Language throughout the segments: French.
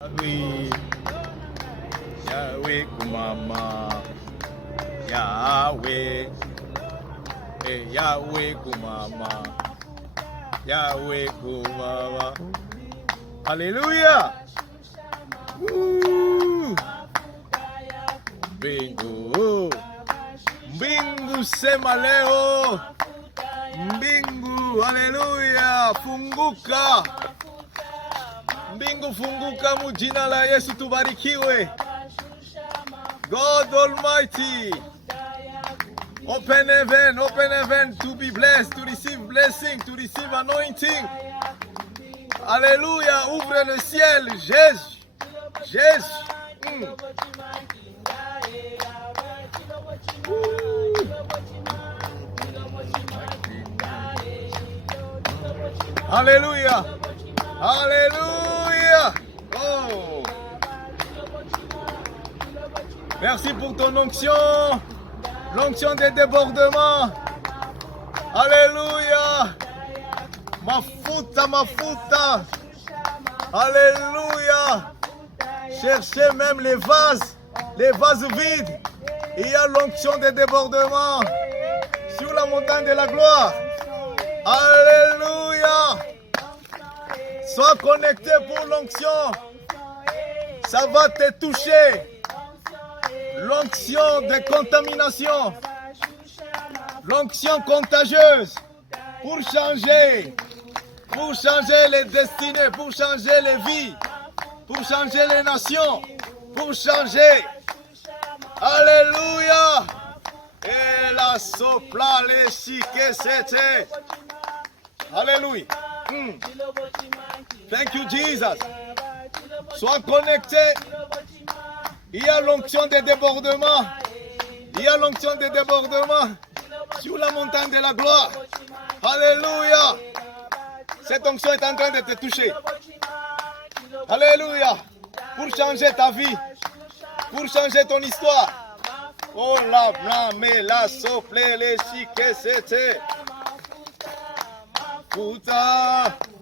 Yahweh, Yahweh kumama, Yahweh, Yahweh kumama, Yahweh kumama. Hallelujah. Mbingu, mbingu sema leo, mbingu, haleluya, funguka. Mbingu funguka mu jina la Yesu, tubarikiwe. God Almighty, open heaven to be blessed, to receive blessing, to receive anointing. Alléluia, ouvre le ciel, Jésus, Jésus. Alléluia, Alléluia. Oh. Merci pour ton onction, l'onction des débordements. Alléluia. Mafuta. Alléluia. Cherchez même les vases vides. Il y a l'onction des débordements sur la montagne de la gloire. Alléluia. Sois connecté pour l'onction. Ça va te toucher. L'onction de contamination. L'onction contagieuse. Pour changer les destinées, pour changer les vies, pour changer les nations, pour changer. Alléluia. Et la sopla les chique c'était. Alléluia. Thank you, Jesus. Sois connecté. Il y a l'onction des débordements. Il y a l'onction des débordements sur la montagne de la gloire. Alléluia. Cette onction est en train de te toucher. Alléluia. Pour changer ta vie. Pour changer ton histoire. Oh la blâme, la sople, les chiques, c'était.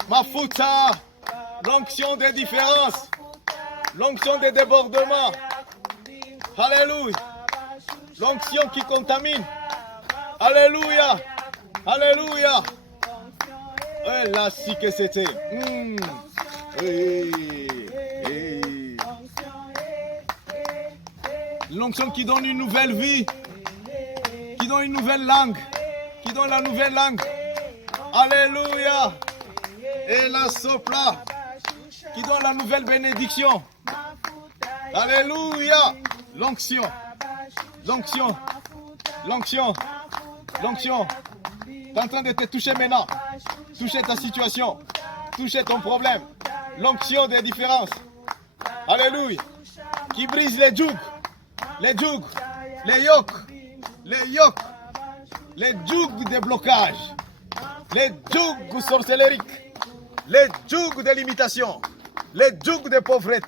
Mafuta, l'onction des différences, l'onction des débordements. Alléluia. L'onction qui contamine. Alléluia. Alléluia. Et là, si que c'était. L'onction qui donne une nouvelle vie, qui donne une nouvelle langue, qui donne la nouvelle langue. Alléluia. Et la sopla, qui donne la nouvelle bénédiction. Alléluia. L'onction, l'onction, l'onction, l'onction. Tu es en train de te toucher maintenant. Toucher ta situation. Toucher ton problème. L'onction des différences. Alléluia. Qui brise les jougs. Les jougs. Les yoks. Les yoks. Les jougs de blocage. Les jougs sorcellériques. Les jougs de limitation. Les jougs de pauvreté.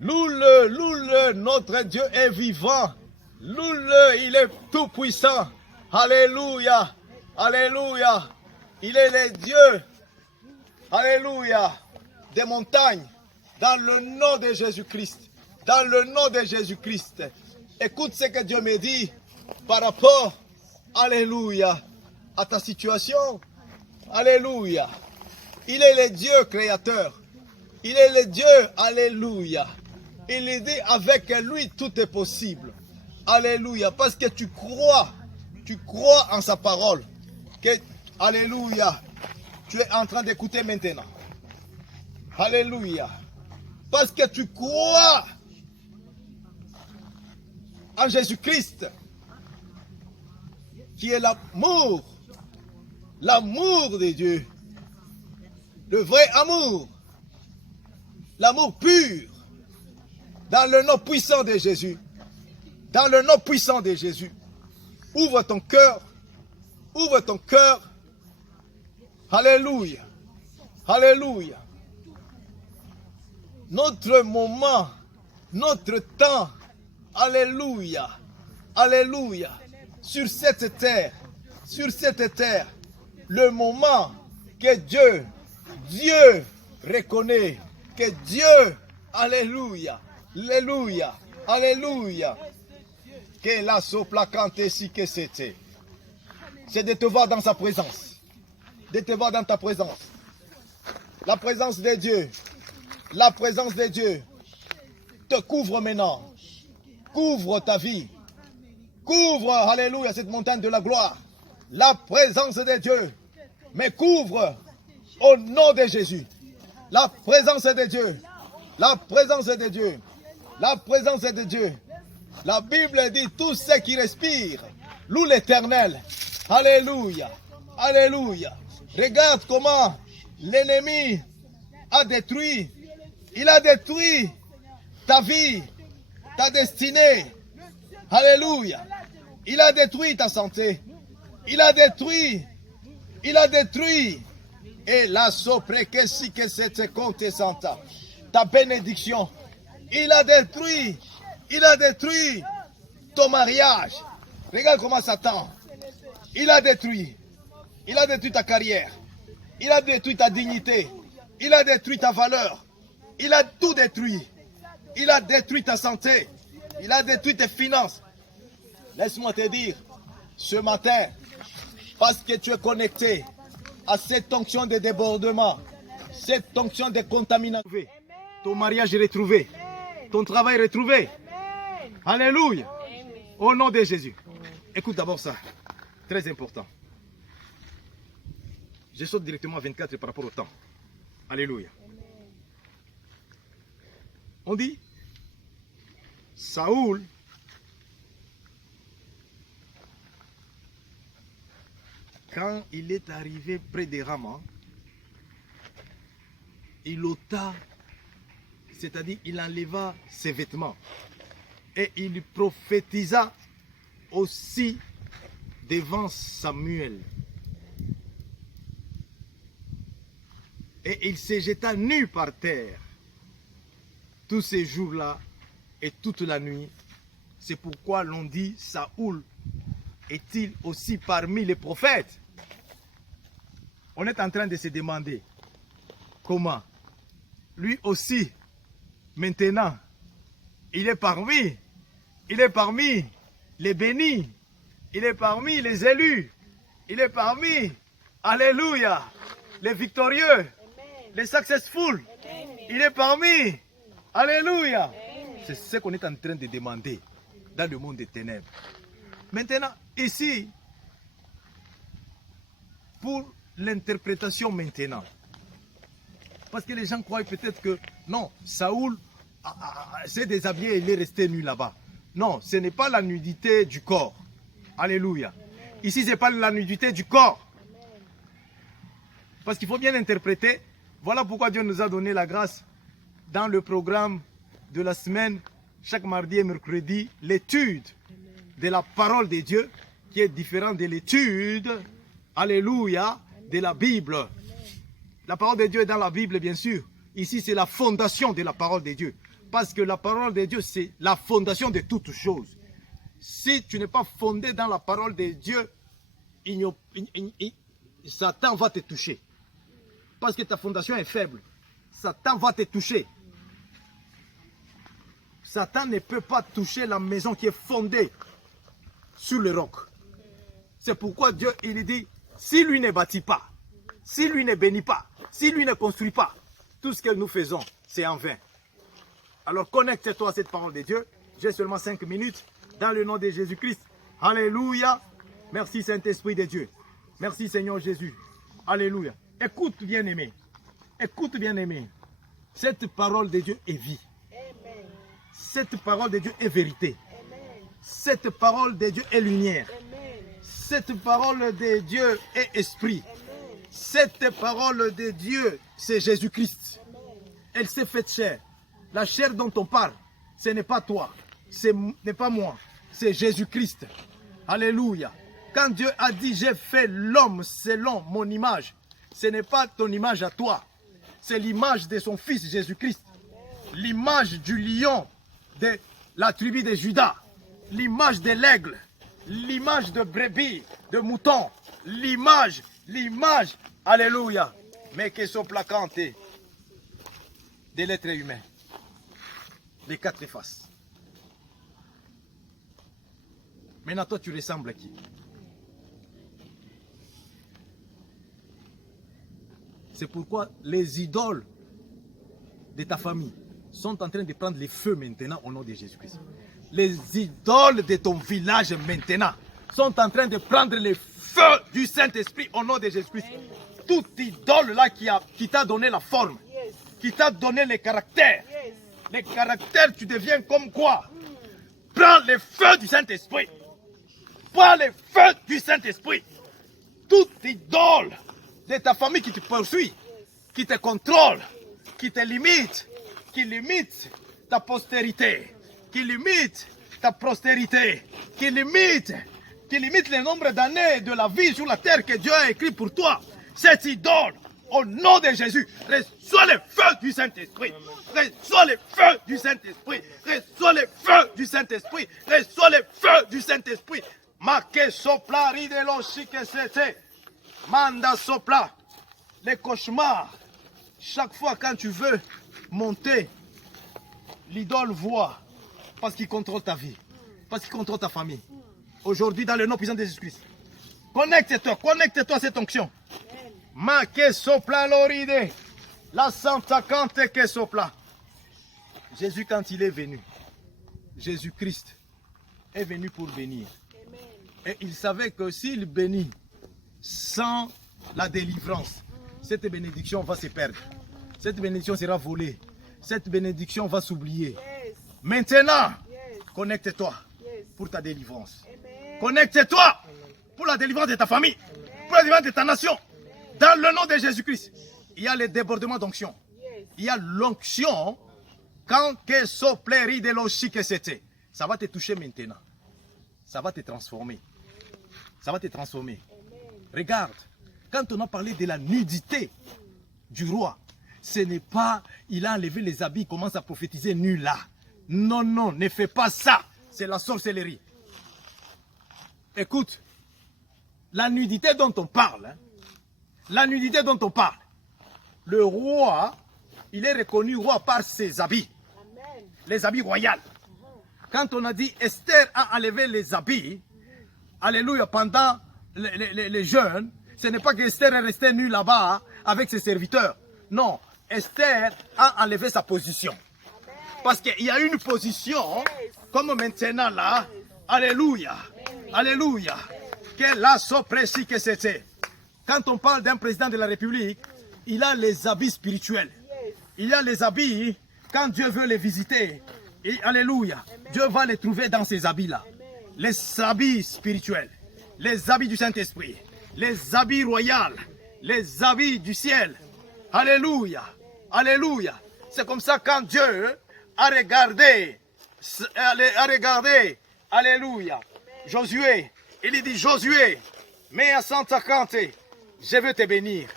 Loule, notre Dieu est vivant. Loule, il est tout puissant. Alléluia. Alléluia. Il est le Dieu. Alléluia. Des montagnes. Dans le nom de Jésus-Christ. Dans le nom de Jésus-Christ. Écoute ce que Dieu me dit par rapport, alléluia, à ta situation. Alléluia. Il est le Dieu créateur. Il est le Dieu, alléluia. Il dit avec lui tout est possible. Alléluia. Parce que tu crois en sa parole. Que, alléluia, tu es en train d'écouter maintenant. Alléluia. Parce que tu crois en Jésus-Christ, qui est l'amour de Dieu, le vrai amour, l'amour pur, dans le nom puissant de Jésus, dans le nom puissant de Jésus. Ouvre ton cœur. Alléluia. Alléluia. Notre moment, notre temps, alléluia. Alléluia. Sur cette terre, le moment que Dieu reconnaît que Dieu, alléluia, alléluia, alléluia, que la soplacante si que c'était, c'est de te voir dans sa présence, de te voir dans ta présence. La présence de Dieu, la présence de Dieu te couvre maintenant, couvre ta vie, couvre, alléluia, cette montagne de la gloire. La présence de Dieu me couvre au nom de Jésus. La présence de Dieu, la présence de Dieu, la présence de Dieu. La Bible dit tous ceux qui respirent louent l'Éternel. Alléluia, alléluia. Regarde comment l'ennemi a détruit. Il a détruit ta vie, ta destinée. Alléluia. Il a détruit ta santé. Il a détruit. Et la sopre que si que c'est compte santa. Ta bénédiction. Il a détruit ton mariage. Regarde comment Satan. Il a détruit ta carrière. Il a détruit ta dignité. Il a détruit ta valeur. Il a tout détruit. Il a détruit ta santé. Il a détruit tes finances. Laisse-moi te dire, ce matin, parce que tu es connecté à cette onction de débordement, cette onction de contamination, ton mariage est retrouvé, ton travail est retrouvé. Alléluia. Au nom de Jésus. Écoute d'abord ça, très important. Je saute directement à 24 par rapport au temps. Alléluia. On dit, Saoul, quand il est arrivé près de Rama, il ôta, c'est-à-dire il enleva ses vêtements. Et il prophétisa aussi devant Samuel. Et il se jeta nu par terre tous ces jours-là et toute la nuit. C'est pourquoi l'on dit Saoul est-il aussi parmi les prophètes? On est en train de se demander comment lui aussi maintenant il est parmi les bénis, il est parmi les élus, il est parmi, alléluia, les victorieux, les successful, il est parmi, alléluia. C'est ce qu'on est en train de demander dans le monde des ténèbres. Maintenant, ici, pour l'interprétation maintenant, parce que les gens croient peut-être que non, Saoul s'est déshabillé et il est resté nu là-bas. Non, ce n'est pas la nudité du corps. Alléluia. Ici, ce n'est pas la nudité du corps. Parce qu'il faut bien interpréter. Voilà pourquoi Dieu nous a donné la grâce dans le programme de la semaine, chaque mardi et mercredi, l'étude de la parole de Dieu, qui est différente de l'étude, alléluia, de la Bible. La parole de Dieu est dans la Bible, bien sûr. Ici, c'est la fondation de la parole de Dieu. Parce que la parole de Dieu, c'est la fondation de toutes choses. Si tu n'es pas fondé dans la parole de Dieu, Satan va te toucher. Parce que ta fondation est faible. Satan va te toucher. Satan ne peut pas toucher la maison qui est fondée sur le roc. C'est pourquoi Dieu, il dit, si lui ne bâtit pas, si lui ne bénit pas, si lui ne construit pas, tout ce que nous faisons, c'est en vain. Alors connecte-toi à cette parole de Dieu. J'ai seulement 5 minutes dans le nom de Jésus-Christ. Alléluia. Merci Saint-Esprit de Dieu. Merci Seigneur Jésus. Alléluia. Écoute bien-aimé. Écoute bien-aimé. Cette parole de Dieu est vie. Cette parole de Dieu est vérité. Cette parole de Dieu est lumière. Cette parole de Dieu est esprit. Cette parole de Dieu, c'est Jésus-Christ. Elle s'est faite chair. La chair dont on parle, ce n'est pas toi, ce n'est pas moi, c'est Jésus-Christ. Alléluia. Quand Dieu a dit, j'ai fait l'homme selon mon image, ce n'est pas ton image à toi, c'est l'image de son fils Jésus-Christ. L'image du lion de la tribu de Juda, l'image de l'aigle, l'image de brebis, de mouton, l'image, alléluia. Mais que sont placantés. de l'être humain. Les quatre faces. Maintenant, toi, tu ressembles à qui? C'est pourquoi les idoles de ta famille sont en train de prendre les feux maintenant au nom de Jésus-Christ. Les idoles de ton village maintenant sont en train de prendre les feux du Saint-Esprit au nom de Jésus-Christ. Toute idole là qui t'a donné la forme, qui t'a donné le caractère. Les caractères, tu deviens comme quoi? Prends les feux du Saint-Esprit. Prends les feux du Saint-Esprit. Toute idole de ta famille qui te poursuit, qui te contrôle, qui te limite, qui limite ta postérité, qui limite ta prospérité, qui limite le nombre d'années de la vie sur la terre que Dieu a écrit pour toi. Cette idole, au nom de Jésus, reçois le feu du Saint-Esprit. Reçois le feu du Saint-Esprit. Reçois le feu du Saint-Esprit. Reçois le feu du Saint-Esprit. Ma que sopla ridelo si que c'était. Manda sopla. Les cauchemars. Chaque fois quand tu veux monter, l'idole voit. Parce qu'il contrôle ta vie. Parce qu'il contrôle ta famille. Aujourd'hui, dans le nom puissant de Jésus-Christ. Connecte-toi à cette onction. Ma que sopla l'oride. La Santa Cante que sopla. Jésus, quand il est venu, Jésus-Christ est venu pour bénir. Et il savait que s'il bénit sans la délivrance, cette bénédiction va se perdre. Cette bénédiction sera volée. Cette bénédiction va s'oublier. Maintenant, connecte-toi pour ta délivrance. Connecte-toi pour la délivrance de ta famille, pour la délivrance de ta nation. Dans le nom de Jésus-Christ, il y a le débordement d'onction. Il y a l'onction quand que sopleri de l'oshi que c'était. Ça va te toucher maintenant. Ça va te transformer. Ça va te transformer. Regarde, quand on a parlé de la nudité du roi, ce n'est pas il a enlevé les habits, il commence à prophétiser nu là. Non, non, ne fais pas ça. C'est la sorcellerie. Écoute, la nudité dont on parle, la nudité dont on parle, le roi, il est reconnu roi par ses habits, les habits royaux. Quand on a dit Esther a enlevé les habits, alléluia, pendant les jeûnes, ce n'est pas que Esther est restée nue là-bas avec ses serviteurs. Non, Esther a enlevé sa position. Parce qu'il y a une position, comme maintenant là, alléluia, alléluia, que la soprécie que c'était. Quand on parle d'un président de la République, il a les habits spirituels. Il a les habits, quand Dieu veut les visiter, et alléluia, Dieu va les trouver dans ces habits-là. Les habits spirituels, les habits du Saint-Esprit, les habits royaux, les habits du ciel. Alléluia, alléluia. C'est comme ça quand Dieu a regardé, alléluia, Josué, il dit Josué, mais à 150, je veux te bénir,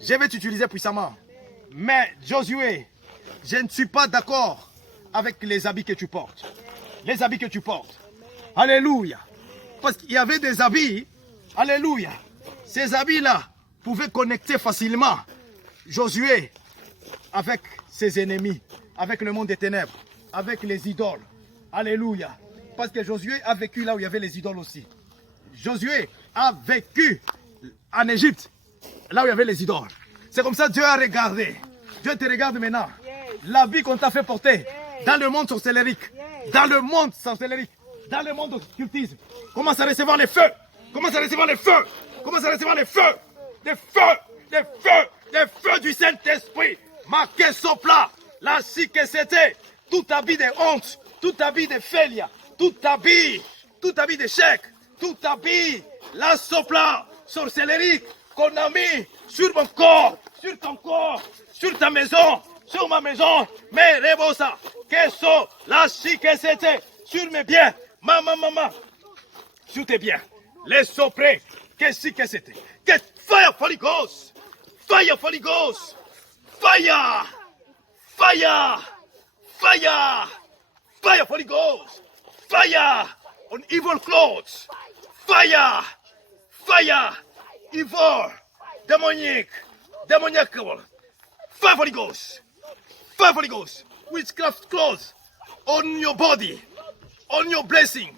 je vais t'utiliser puissamment. Mais Josué, je ne suis pas d'accord avec les habits que tu portes. Les habits que tu portes. Alléluia. Parce qu'il y avait des habits, alléluia. Ces habits-là pouvaient connecter facilement Josué avec ses ennemis, avec le monde des ténèbres, avec les idoles. Alléluia. Parce que Josué a vécu là où il y avait les idoles aussi. Josué a vécu en Égypte, là où il y avait les idoles. C'est comme ça que Dieu a regardé. Dieu te regarde maintenant. L'habit qu'on t'a fait porter dans le monde sorcellérique, dans le monde sorcellérique, dans le monde occultisme. Commence à recevoir les feux. Commence à recevoir les feux. Commence à recevoir les feux. Les feux, les feux, les feux du Saint-Esprit. Marqué sopla, là si que c'était. Tout habit de honte, tout habit de failure, tout habit d'échec, tout habit, la sopla, sorcellerique, qu'on a mis sur mon corps, sur ton corps, sur ta maison, sur ma maison, mais rebosa, que so, là si que c'était, sur mes biens, maman, sur tes biens, les soprés, que si que c'était, que fire Holy Ghost, fire Holy Ghost, fire, fire, fire, fire Holy Ghost, fire on evil clothes, fire, fire, evil, demoniac, fire Holy Ghost, Fire Holy Ghost. Witchcraft clothes on your body, on your blessing,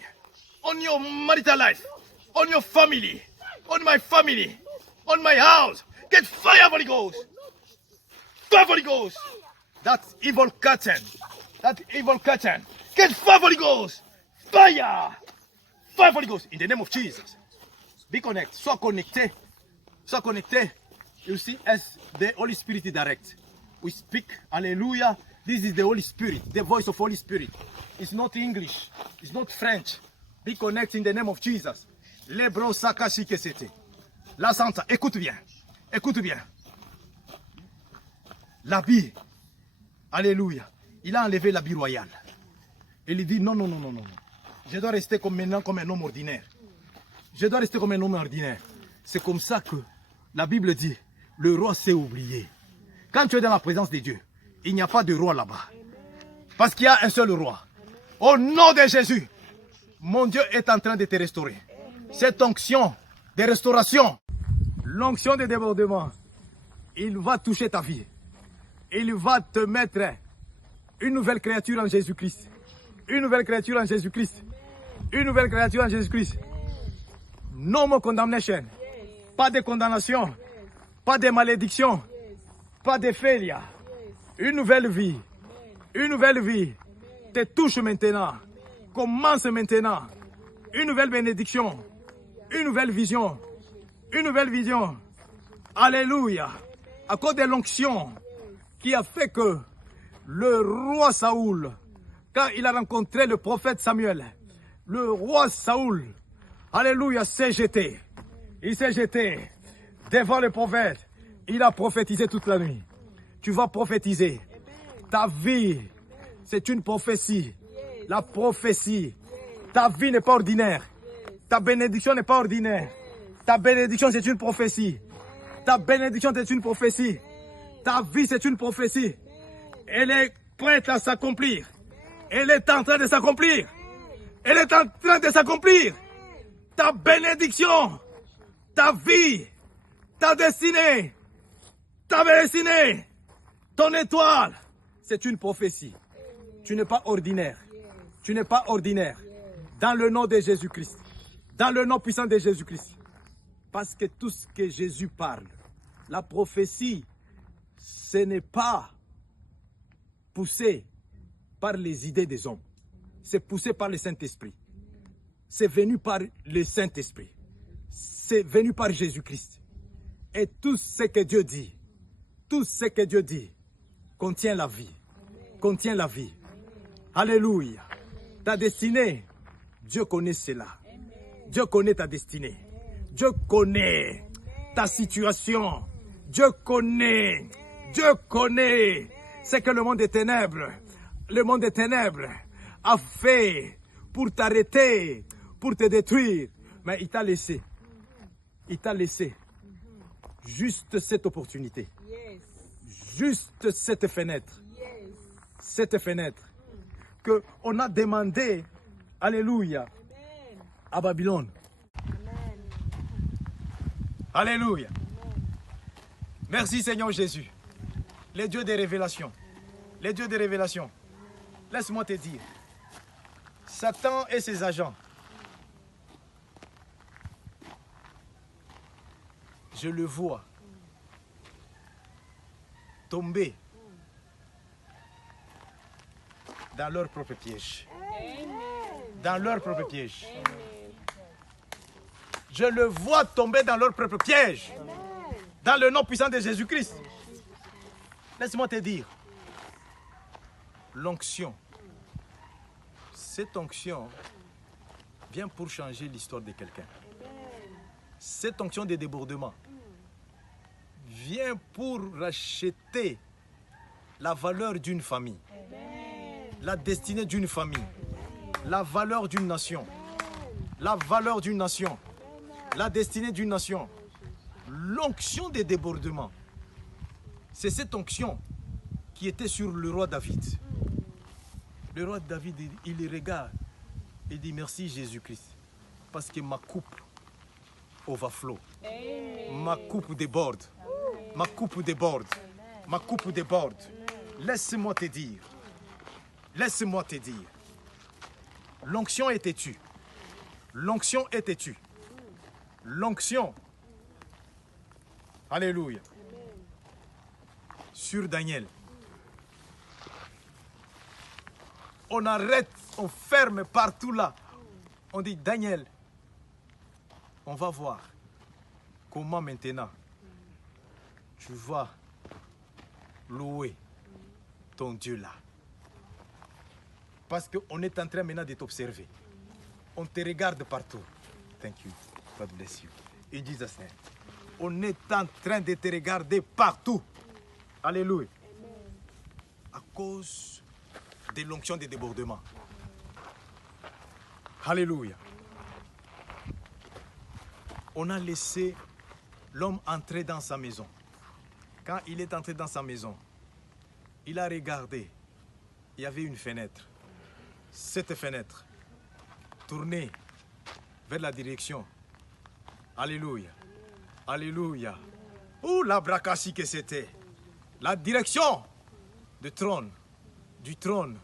on your marital life, on your family, on my family, on my house. Get fire Holy Ghost. Fire Holy Ghost. That evil curtain. That evil curtain. Get fire Holy Ghost. Fire. Fire Holy Ghost. In the name of Jesus. Be connected. Sois connecté. Sois connecté. You see, as the Holy Spirit direct. We speak. Hallelujah. This is the Holy Spirit. The voice of Holy Spirit. It's not English. It's not French. Be connected in the name of Jesus. Lebro sakashike sete. La Santa. Écoute bien. Écoute bien. L'habit. Alléluia. Il a enlevé l'habit royal. Et il dit non, non, non, non, non. Je dois rester comme maintenant comme un homme ordinaire. Je dois rester comme un homme ordinaire. C'est comme ça que la Bible dit, le roi s'est oublié. Quand tu es dans la présence de Dieu, il n'y a pas de roi là-bas. Parce qu'il y a un seul roi. Au nom de Jésus, mon Dieu est en train de te restaurer. Cette onction de restauration, l'onction de débordement, il va toucher ta vie. Il va te mettre une nouvelle créature en Jésus-Christ. Une nouvelle créature en Jésus-Christ. Une nouvelle créature en Jésus-Christ. No more condemnation. Pas de condamnation. Pas de malédiction. Pas de failure. Une nouvelle vie. Une nouvelle vie. Te touche maintenant. Commence maintenant. Une nouvelle bénédiction. Une nouvelle vision. Une nouvelle vision. Alléluia. À cause de l'onction qui a fait que le roi Saoul, quand il a rencontré le prophète Samuel, le roi Saoul, alléluia, s'est jeté. Il s'est jeté devant le prophète. Il a prophétisé toute la nuit. Tu vas prophétiser. Ta vie, c'est une prophétie. La prophétie. Ta vie n'est pas ordinaire. Ta bénédiction n'est pas ordinaire. Ta bénédiction, c'est une prophétie. Ta bénédiction, c'est une prophétie. Ta vie, c'est une prophétie. Elle est prête à s'accomplir. Elle est en train de s'accomplir. Elle est en train de s'accomplir. Ta bénédiction, ta vie, ta destinée, ton étoile, c'est une prophétie. Tu n'es pas ordinaire. Tu n'es pas ordinaire. Dans le nom de Jésus-Christ. Dans le nom puissant de Jésus-Christ. Parce que tout ce que Jésus parle, la prophétie, ce n'est pas poussé par les idées des hommes. C'est poussé par le Saint-Esprit. C'est venu par le Saint-Esprit. C'est venu par Jésus-Christ. Et tout ce que Dieu dit, tout ce que Dieu dit, contient la vie. Contient la vie. Alléluia. Ta destinée, Dieu connaît cela. Dieu connaît ta destinée. Dieu connaît ta situation. Dieu connaît ce que le monde des ténèbres a fait pour t'arrêter, pour te détruire. Mais il t'a laissé. Il t'a laissé juste cette opportunité. Juste cette fenêtre. Cette fenêtre qu'on a demandé, alléluia, à Babylone. Alléluia. Merci Seigneur Jésus. Les dieux des révélations. Les dieux des révélations. Laisse-moi te dire. Satan et ses agents. Je le vois tomber dans leur propre piège. Dans leur propre piège. Je le vois tomber dans leur propre piège. Dans le nom puissant de Jésus-Christ. Laisse-moi te dire. L'onction. Cette onction vient pour changer l'histoire de quelqu'un. Cette onction de débordement vient pour racheter la valeur d'une famille, la destinée d'une famille, la valeur d'une nation, la valeur d'une nation, la destinée d'une nation. L'onction des débordements, c'est cette onction qui était sur le roi David. Le roi David, il regarde et dit merci Jésus-Christ, parce que ma coupe overflow, ma coupe déborde, ma coupe déborde, ma coupe déborde, Laisse-moi te dire. Laisse-moi te dire. L'onction est têtue. L'onction est têtue. L'onction. Alléluia. Sur Daniel. On arrête, on ferme partout là. On dit, Daniel, on va voir comment maintenant tu vas louer ton Dieu là. Parce qu'on est en train maintenant de t'observer. On te regarde partout. Thank you. God bless you. In Jesus' name. On est en train de te regarder partout. Alléluia. À cause de l'onction des débordements. Alléluia. On a laissé l'homme entrer dans sa maison. Quand il est entré dans sa maison, il a regardé. Il y avait une fenêtre. Cette fenêtre tournée vers la direction. Alléluia. Alléluia. Ouh, la bracassi que c'était. La direction du trône. Du trône.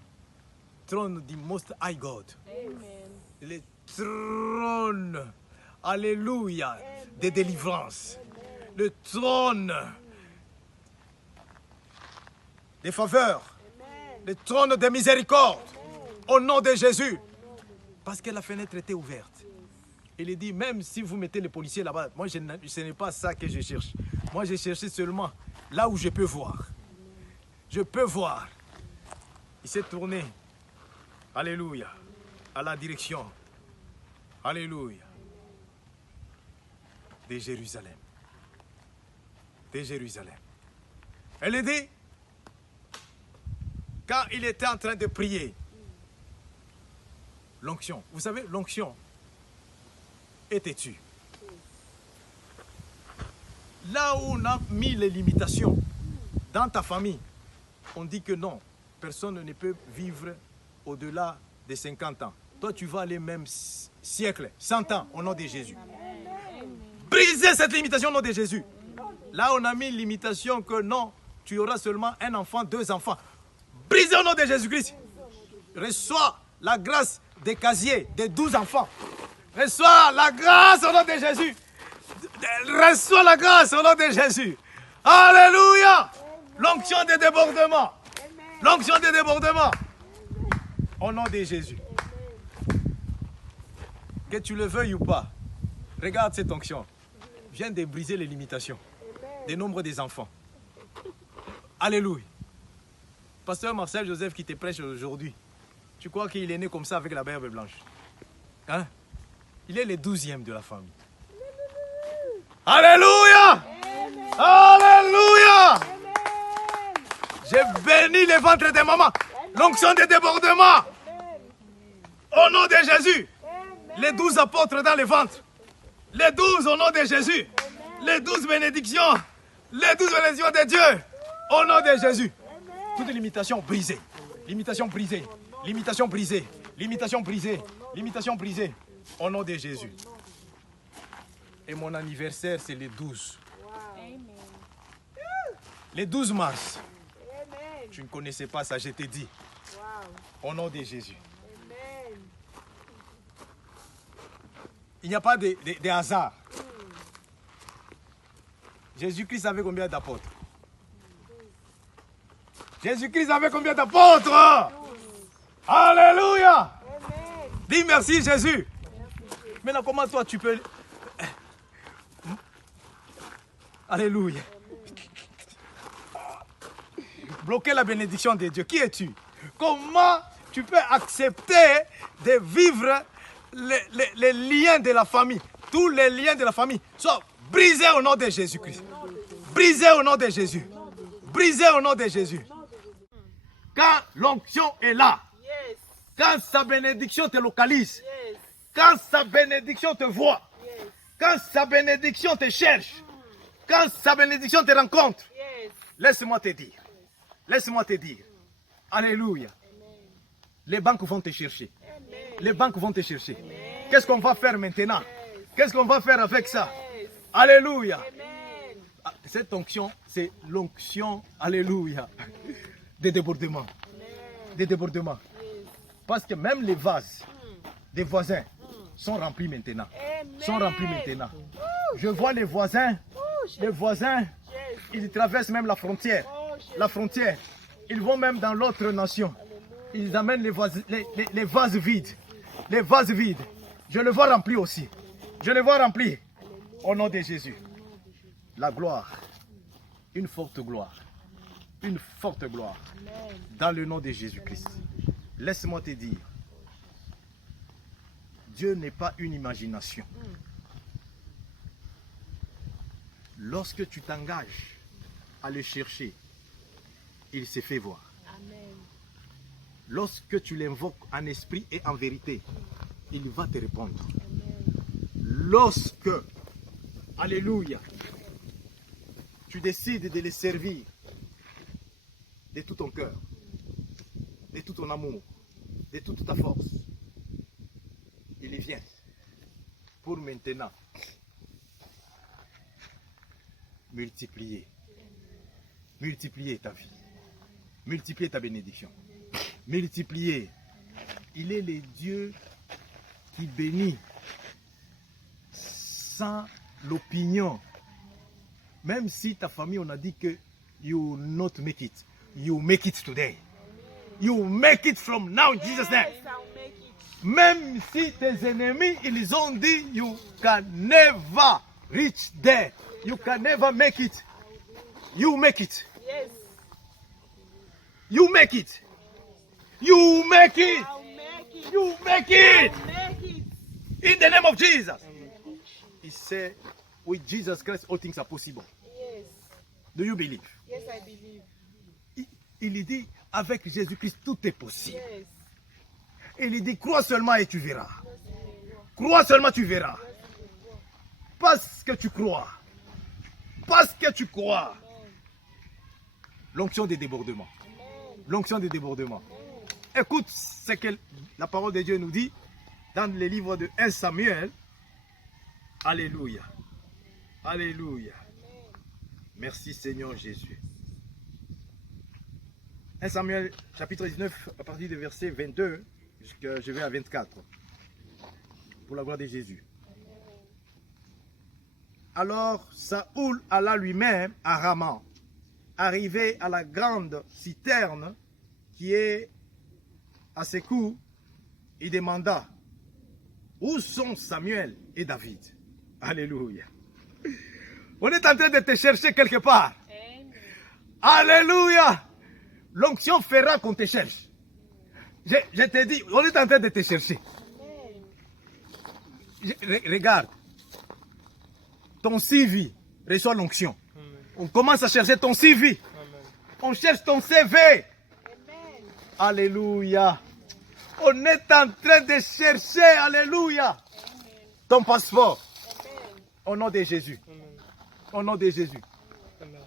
Trône du Most High God. Amen. Le trône. Alléluia. Des délivrances. Le trône des faveurs. Le trône de miséricorde. Au nom de Jésus. Parce que la fenêtre était ouverte. Il dit, même si vous mettez les policiers là-bas, moi ce n'est pas ça que je cherche. Moi j'ai cherché seulement là où je peux voir. Je peux voir. Il s'est tourné. Alléluia. À la direction. Alléluia. De Jérusalem. De Jérusalem. Elle dit, quand il était en train de prier, l'onction, vous savez, l'onction est têtue. Là où on a mis les limitations, dans ta famille, on dit que non, personne ne peut vivre au-delà de 50 ans. Toi, tu vas aller même siècle, 100 ans, au nom de Jésus. Brisez cette limitation au nom de Jésus. Là, on a mis une limitation que non, tu auras seulement un enfant, 2 enfants. Brisez au nom de Jésus-Christ. Reçois la grâce des casiers, des 12 enfants. Reçois la grâce au nom de Jésus. Reçois la grâce au nom de Jésus. Alléluia. L'onction des débordements. L'onction des débordements. Au nom de Jésus. Que tu le veuilles ou pas, regarde cette onction. Vient de briser les limitations des nombres des enfants. Alléluia. Pasteur Marcel Joseph qui te prêche aujourd'hui, tu crois qu'il est né comme ça avec la barbe blanche? Hein? Il est le 12e de la famille. Alléluia! Amen. Alléluia! Amen. J'ai béni les ventres des mamans. L'onction des débordements. Au nom de Jésus. Amen. Les 12 apôtres dans les ventres. Les 12 au nom de Jésus. Amen. Les 12 bénédictions. Les 12 bénédictions de Dieu. Au nom de Jésus. Toute limitation brisée. Limitation brisée. Limitation brisée. Limitation brisée. Limitation brisée. Au nom de Jésus. Et mon anniversaire, c'est le 12. Le 12 mars. Tu ne connaissais pas ça, je t'ai dit. Au nom de Jésus. Il n'y a pas de hasard. Jésus-Christ avait combien d'apôtres? Jésus-Christ avait combien d'apôtres? Alléluia! Dis merci Jésus. Maintenant, comment toi tu peux... Alléluia. Bloquer la bénédiction de Dieu. Qui es-tu? Comment tu peux accepter de vivre les liens de la famille? Tous les liens de la famille sont brisés au nom de Jésus-Christ. Brisés au nom de Jésus. Brisés au nom de Jésus. Quand l'onction est là, quand sa bénédiction te localise, quand sa bénédiction te voit, quand sa bénédiction te cherche, quand sa bénédiction te rencontre, laisse-moi te dire, laisse-moi te dire, alléluia, les banques vont te chercher, les banques vont te chercher. Qu'est-ce qu'on va faire maintenant? Qu'est-ce qu'on va faire avec ça? Alléluia. Cette onction, c'est l'onction, alléluia, des débordements. Des débordements. Parce que même les vases des voisins sont remplis maintenant. Sont remplis maintenant. Je vois les voisins, ils traversent même la frontière. La frontière. Ils vont même dans l'autre nation. Ils amènent les vases vides. Les vases vides. Je les vois remplis aussi. Je les vois remplis. Au nom de Jésus. La gloire. Une forte gloire. Une forte gloire. Dans le nom de Jésus-Christ. Laisse-moi te dire. Dieu n'est pas une imagination. Lorsque tu t'engages à le chercher, il se fait voir. Amen. Lorsque tu l'invoques en esprit et en vérité, il va te répondre. Amen. Lorsque, alléluia, tu décides de le servir de tout ton cœur, de tout ton amour, de toute ta force, il y vient pour maintenant multiplier ta vie, multiplier ta bénédiction, multiplier. Il est le Dieu qui bénit sans l'opinion. Même si ta famille, on a dit que you not make it, you make it today. You make it from now in Jesus' name. Même si tes ennemis, ils ont dit, you can never reach there. You can never make it. You make it. Yes. You make it. You make it. I'll make it. You make it. I'll make it. In the name of Jesus. He said, with Jesus Christ, all things are possible. Yes. Do you believe? Yes, I believe. Il dit, avec Jésus-Christ, tout est possible. Yes. Il dit, crois seulement et tu verras. Crois seulement, tu verras. Parce que tu crois. Parce que tu crois. L'onction des débordements. L'onction des débordements. Écoute ce que la parole de Dieu nous dit dans le livre de 1 Samuel. Alléluia. Alléluia. Merci Seigneur Jésus. 1 Samuel chapitre 19 à partir du verset 22 jusqu'à je vais à 24. Pour la gloire de Jésus. Alors Saoul alla lui-même à Rama. Arrivé à la grande citerne qui est à ses coups, il demanda, où sont Samuel et David? Alléluia. On est en train de te chercher quelque part. Alléluia. L'onction fera qu'on te cherche. Je te dis, on est en train de te chercher. Regarde. Ton CV reçoit l'onction. On commence à chercher ton CV. On cherche ton CV. Amen. Alléluia. On est en train de chercher, alléluia, ton passeport. Amen. Au nom de Jésus. Amen. Au nom de Jésus. Amen.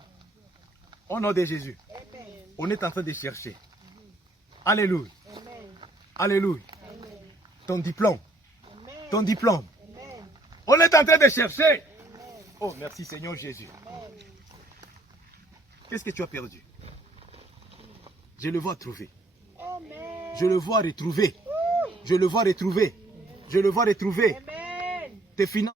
Au nom de Jésus. Amen. On est en train de chercher. Alléluia. Amen. Alléluia. Amen. Ton diplôme. Amen. Ton diplôme. Amen. On est en train de chercher. Amen. Oh, merci Seigneur Jésus. Qu'est-ce que tu as perdu? Je le vois trouver. Amen. Je le vois retrouver. Je le vois retrouver. Je le vois retrouver. Amen. Tes finances.